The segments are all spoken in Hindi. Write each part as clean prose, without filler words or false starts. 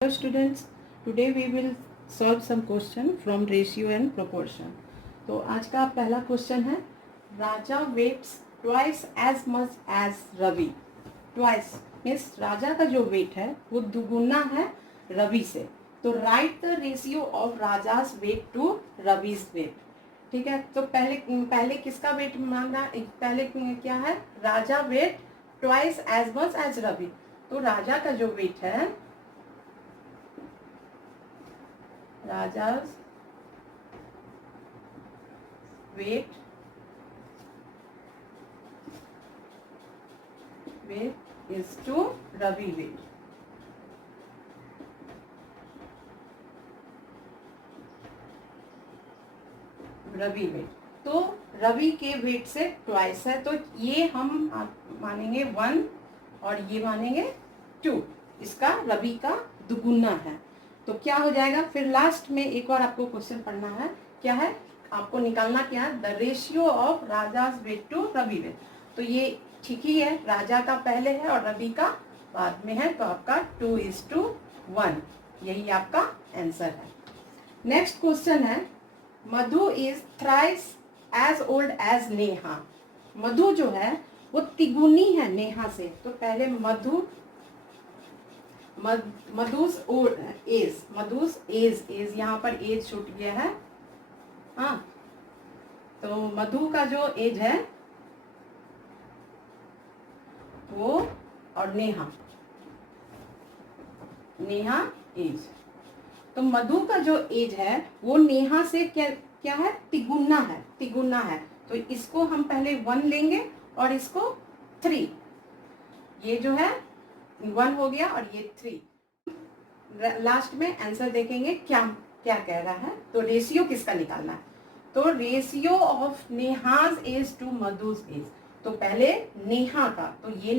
Hello students, today we will solve some question from ratio and proportion. तो आज का पहला क्वेश्चन है, Raja weighs twice as much as Ravi. Twice means Raja का जो वेट है वो दुगुना है रवि से. तो write the ratio of Raja's weight to Ravi's weight. ठीक है, तो पहले किसका वेट मांगना, पहले क्या है, Raja weight twice as much as Ravi. तो राजा का जो वेट है, Raja's weight is to Ravi weight. Ravi weight. तो रवि के वेट से ट्वाइस है, तो ये हम मानेंगे 1 और ये मानेंगे 2. इसका रवि का दुगुना है. तो क्या हो जाएगा, फिर लास्ट में एक बार आपको क्वेश्चन पढ़ना है. क्या है, आपको निकालना क्या है, the ratio of Raja's weight to Ravi weight. तो ये ठीक ही है, राजा का पहले है और रवि का बाद में है. तो आपका 2:1 यही आपका आंसर है. नेक्स्ट क्वेश्चन है, Madhu is thrice as old as Neha. Madhu जो है वो तिगुनी है नेहा से. तो पहले मधुस एज यहाँ पर एज छूट गया है. हाँ, तो मधु का जो एज है वो, और नेहा एज. तो मधु का जो एज है वो नेहा से क्या है, तिगुना है. तो इसको हम पहले 1 लेंगे और इसको 3. ये जो है 1 हो गया और ये 3. लास्ट में आंसर देखेंगे क्या कह रहा है. तो रेशियो किसका निकालना है, तो ratio of Neha's age to Madhu's age. तो पहले नेहा का, तो ये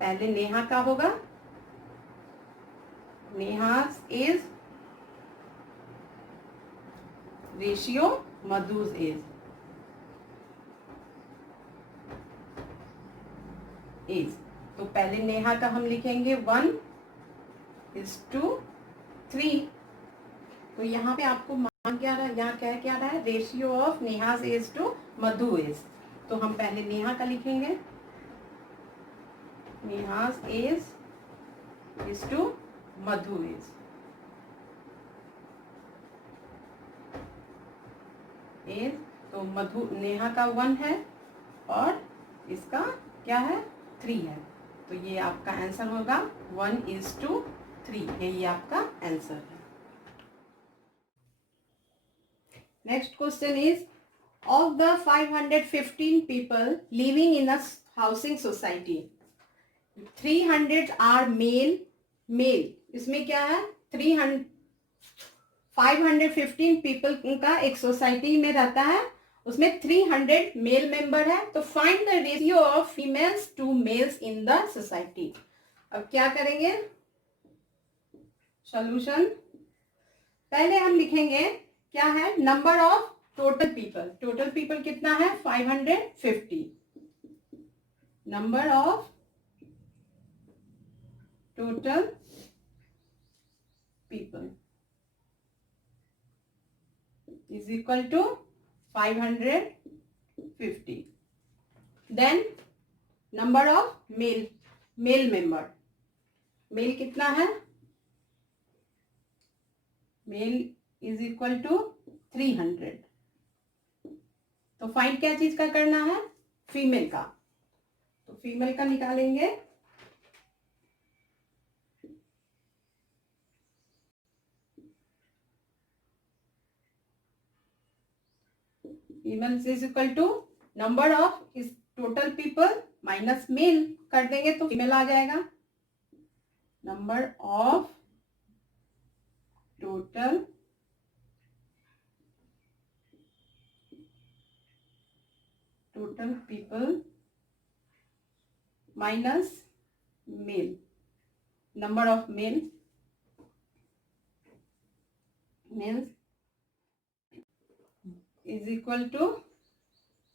पहले नेहा का होगा, Neha's age ratio Madhu's age. तो पहले नेहा का हम लिखेंगे 1:3. तो यहाँ पे आपको मान क्या रहा है, यहाँ क्या रहा है, ratio of Neha's age to Madhu age. तो हम पहले नेहा का लिखेंगे, Neha's age to Madhu age. तो नेहा का 1 है और इसका क्या है, 3 है. तो ये आपका आंसर होगा 1:3. यही आपका आंसर है. Next question is, of the 515 people living in a housing society, 300 are male. इसमें क्या है, 515 पीपल का एक सोसाइटी में रहता है, उसमें 300 मेल मेंबर है. तो find the ratio of females to males in the society. अब क्या करेंगे, सॉल्यूशन पहले हम लिखेंगे क्या है, नंबर ऑफ टोटल पीपल कितना है, 550. Number of total people is equal to 550. Then number of male member, male कितना है, मेल is equal to 300. तो फाइंड क्या चीज का करना है, फीमेल का. तो फीमेल का निकालेंगे, female is equal to number of इस टोटल पीपल माइनस मेल कर देंगे तो फीमेल आ जाएगा. Number of total people minus male, number of males is equal to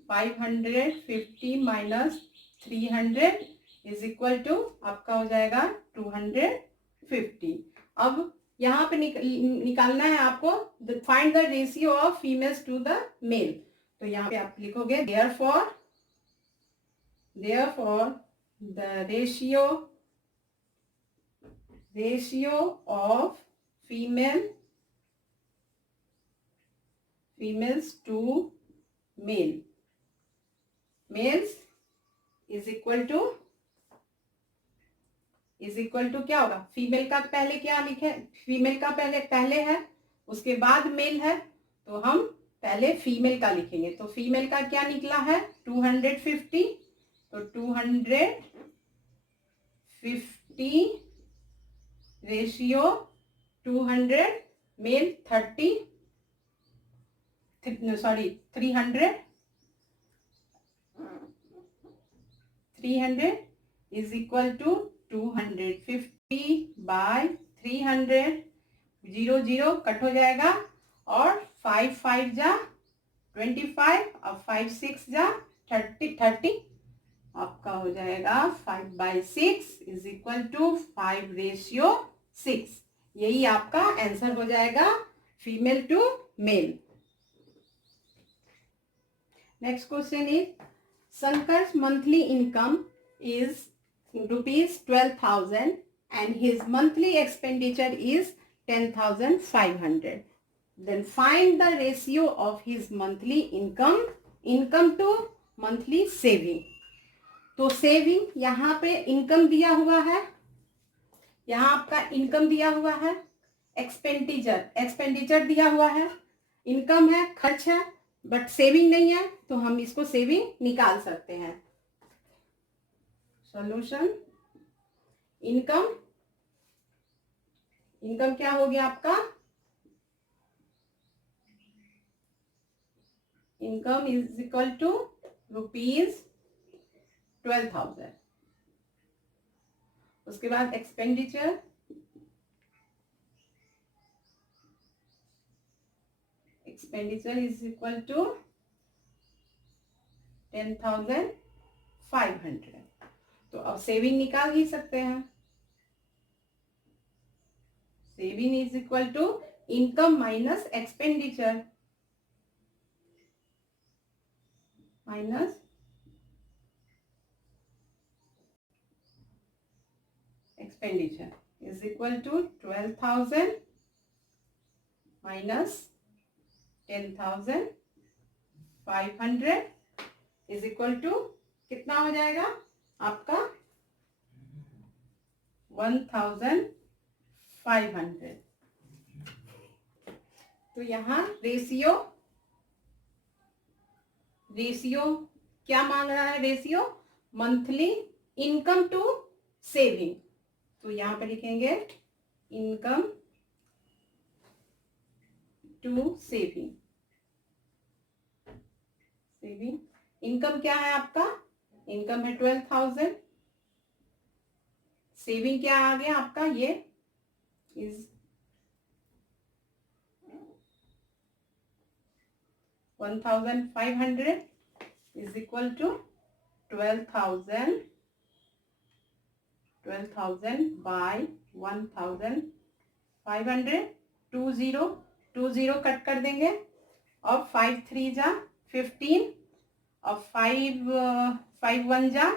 550 minus 300 is equal to आपका हो जाएगा 250. अब यहाँ पे निकालना है आपको, find the ratio of females to the male. तो यहाँ पे आप लिखोगे therefore the ratio of females to males is equal to क्या होगा, फीमेल का पहले क्या लिखे, फीमेल का पहले है, उसके बाद मेल है, तो हम पहले फीमेल का लिखेंगे। तो फीमेल का क्या निकला है 250, तो 250 ratio 200, male 300 is equal to 250 by 300, 0 cut हो जाएगा, और 5 5 जा 25, अब 5 6 जा 30, आपका हो जाएगा 5/6 इज इक्वल टू 5:6। यही आपका आंसर हो जाएगा female to male. Next question is Sankar's monthly income is rupees 12,000 and his monthly expenditure is 10,500. Then find the ratio of his monthly income to monthly saving. तो सेविंग यहाँ पे इनकम दिया हुआ है, यहाँ आपका इनकम दिया हुआ है, एक्सपेंडिचर दिया हुआ है, इनकम है, खर्च है, बट सेविंग नहीं है, तो हम इसको सेविंग निकाल सकते हैं। सॉल्यूशन, इनकम क्या हो गया आपका, income is equal to rupees 12,000। उसके बाद एक्सपेंडिचर इज इक्वल टू 10,500। तो अब सेविंग निकाल ही सकते हैं। Saving is equal to income minus expenditure is equal to 12,000 minus 10,500 is equal to कितना हो जाएगा आपका 1,500। तो यहाँ रेशियो क्या मांग रहा है, ratio monthly income to saving. तो यहाँ पे लिखेंगे इनकम टू सेविंग। इनकम क्या है आपका, इनकम है 12,000, सेविंग क्या आ गया आपका, ये is 1,500 is equal to 12,000 by 1,500, 20 cut कर देंगे, और 5 3 जा 15, और 5 1 जा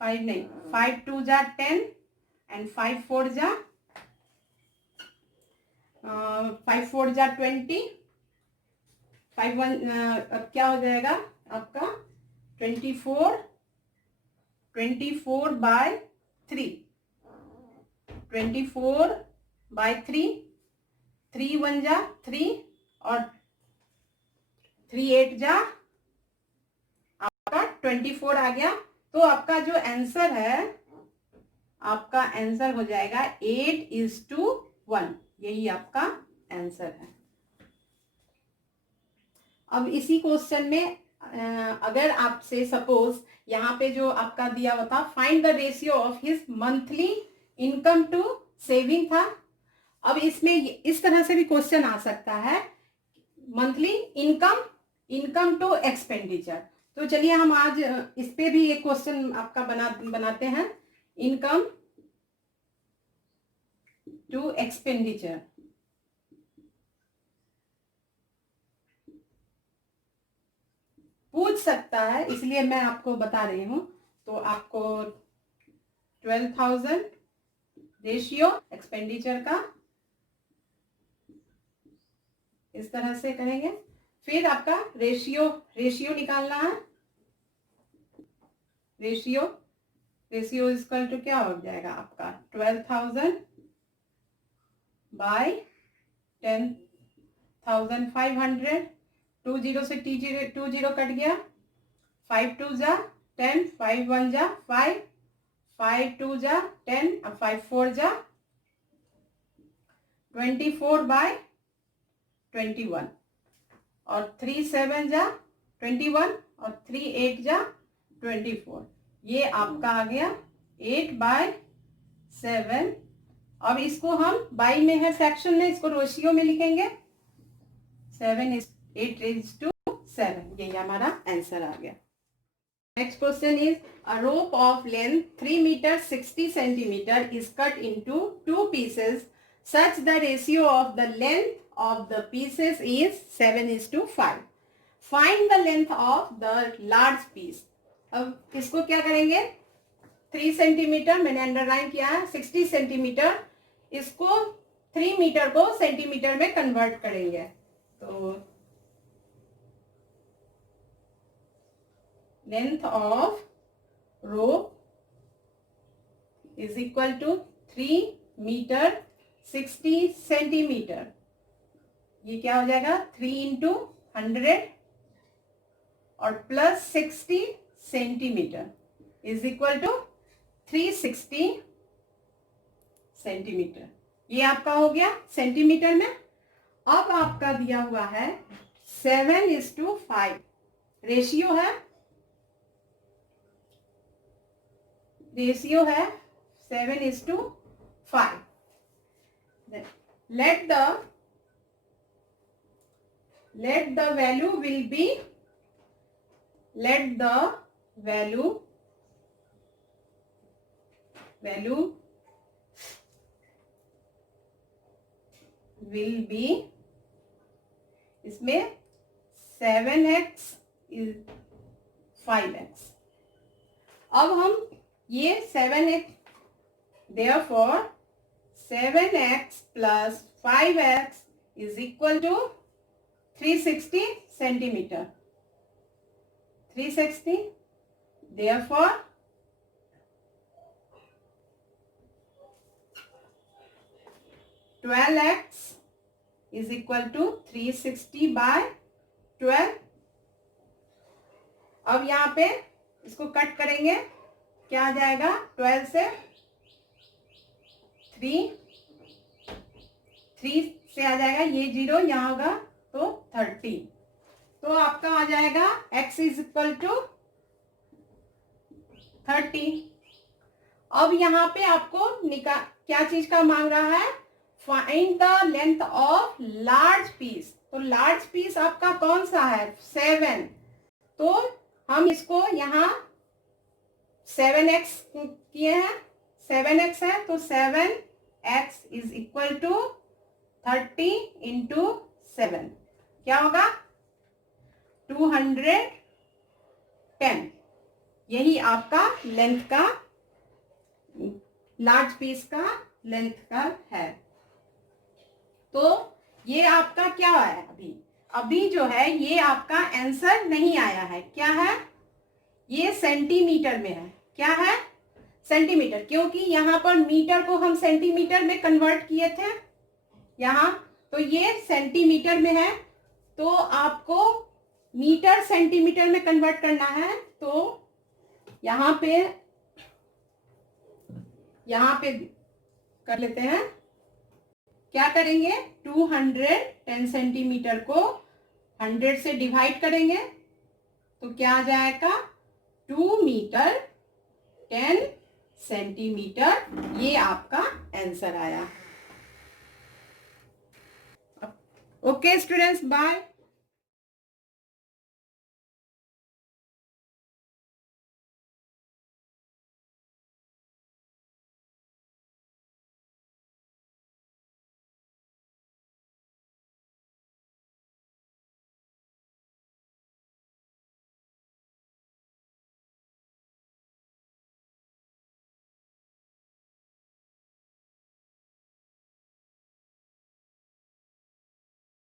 5 नहीं 5 2 जा 10, एंड 5 4 जा 20, 5 1 अब क्या हो जाएगा आपका 24 बाय 3, 24 बाय 3, 3 1 जा 3, और 3 8 जा आपका 24 आ गया। तो आपका जो आंसर है, आपका आंसर हो जाएगा 8:1। यही आपका आंसर है। अब इसी क्वेश्चन में अगर आपसे सपोज यहाँ पे जो आपका दिया हुआ था find the ratio of his monthly income to saving था, अब इसमें इस तरह से भी क्वेश्चन आ सकता है, मंथली इनकम टू एक्सपेंडिचर। तो चलिए हम आज इस पे भी एक क्वेश्चन आपका बनाते हैं। To expenditure. पूछ सकता है, इसलिए मैं आपको बता रही हूं। तो आपको 12,000 रेशियो एक्सपेंडिचर का इस तरह से करेंगे। फिर आपका रेशियो निकालना है। रेशियो इक्वल टू क्या हो जाएगा आपका 12,000 बाय 10,500। 20 से 20 कट गया। 5 2 जा 10, 5 1 जा 5, 5 2 जा 10, अब 5 4 जा 24 बाय 21, और 3 7 जा 21, और 3 8 जा 24। ये आपका आ गया 8 बाय 7। अब इसको हम बाई में है, फ्रैक्शन में, इसको रेशियो में लिखेंगे। 8:7, ये हमारा आंसर आ गया। Next question is a rope of length 3 metre 60 centimetre is cut into 2 pieces such the ratio of the length of the pieces is 7:5. Find the length of the large piece. अब इसको क्या करेंगे, 3 सेंटीमीटर मैंने अंडरलाइन किया है, 60 सेंटीमीटर, इसको 3 मीटर को सेंटीमीटर में कन्वर्ट करेंगे। तो length of rope is equal to 3 metre 60 centimetre. ये क्या हो जाएगा 3 इंटू 100 और plus 60 centimetre is equal to 360 centimetre. ये आपका हो गया सेंटीमीटर में। अब आपका दिया हुआ है 7:5 रेशियो है। 7:5। Let the value will be, let the value will be, इसमें 7x is 5x। अब हम ये 7x, therefore 7x plus 5x is equal to 360 centimetre. 360, therefore 12x is equal to 360 by 12। अब यहाँ पे इसको कट करेंगे, क्या आ जाएगा 12 से 3 से आ जाएगा, ये 0 यहाँ होगा तो 30। तो आपका आ जाएगा x इज इक्वल टू 30। अब यहाँ पे आपको क्या चीज का मांग रहा है, find the length of large piece. तो लार्ज पीस आपका कौन सा है 7। तो हम इसको यहाँ 7x किए हैं, 7x है तो 7x is equal to 30 into 7 क्या होगा 210। यही आपका लेंथ का, लार्ज पीस का लेंथ का है। तो ये आपका क्या है, अभी जो है ये आपका आंसर नहीं आया है। क्या है, ये सेंटीमीटर में है। क्या है, सेंटीमीटर, क्योंकि यहाँ पर मीटर को हम सेंटीमीटर में कन्वर्ट किए थे यहाँ, तो ये सेंटीमीटर में है। तो आपको मीटर सेंटीमीटर में कन्वर्ट करना है। तो यहाँ पे कर लेते हैं, क्या करेंगे 210 सेंटीमीटर को 100 से डिवाइड करेंगे तो क्या आ जाएगा 2 मीटर 10 सेंटीमीटर। ये आपका आंसर आया। Okay students, bye.